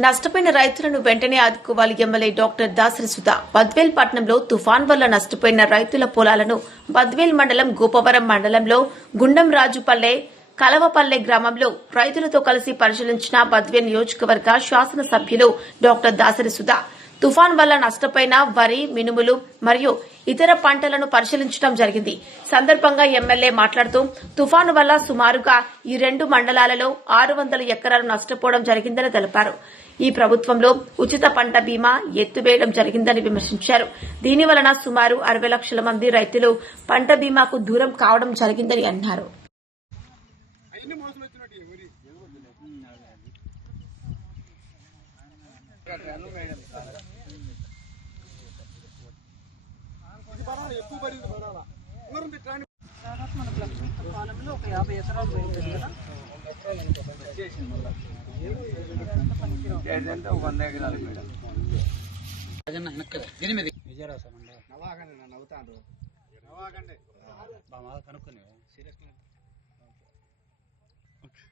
నష్టపోయిన రైతులను వెంటనే ఆదుకోవాలి ఎమ్మెల్యే డాక్టర్ దాసరి సుధా. బద్వేల్ పట్టణంలో తుఫాన్ వల్ల నష్టపోయిన రైతుల పొలాలను బద్వేల్ మండలం గోపవరం మండలంలో గుండం రాజుపల్లె కలవపల్లె గ్రామంలో రైతులతో కలిసి పరిశీలించిన బద్వేల్ నియోజకవర్గ శాసనసభ్యులు డాక్టర్ దాసరి సుధా. తుఫాన్ వల్ల నష్టపోయిన వరి మినుములు మరియు ఇతర పంటలను పరిశీలించడం జరిగింది. సందర్భంగా ఎమ్మెల్యే మాట్లాడుతూ తుఫాను వల్ల సుమారుగా ఈ రెండు మండలాలలో ఆరు వందల ఎకరాలు నష్టపోవడం జరిగిందని తెలిపారు. ఈ ప్రభుత్వంలో ఉచిత పంట బీమా ఎత్తువేయడం జరిగిందని విమర్శించారు. దీని వలన సుమారు అరవై లక్షల మంది రైతులు పంట బీమాకు దూరం కావడం జరిగిందని అన్నారు. ఇది పర్వాలేదు ఎక్కువ పడింది దాదాపు మన ప్రస్తుత కాలంలో ఒక యాభై ఎకరాలు పోయింది కదా నవాగండి నన్ను అవుతాడు నవాగండి వచ్చి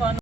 పెట్టాం. ఈ మోంతా తుఫాను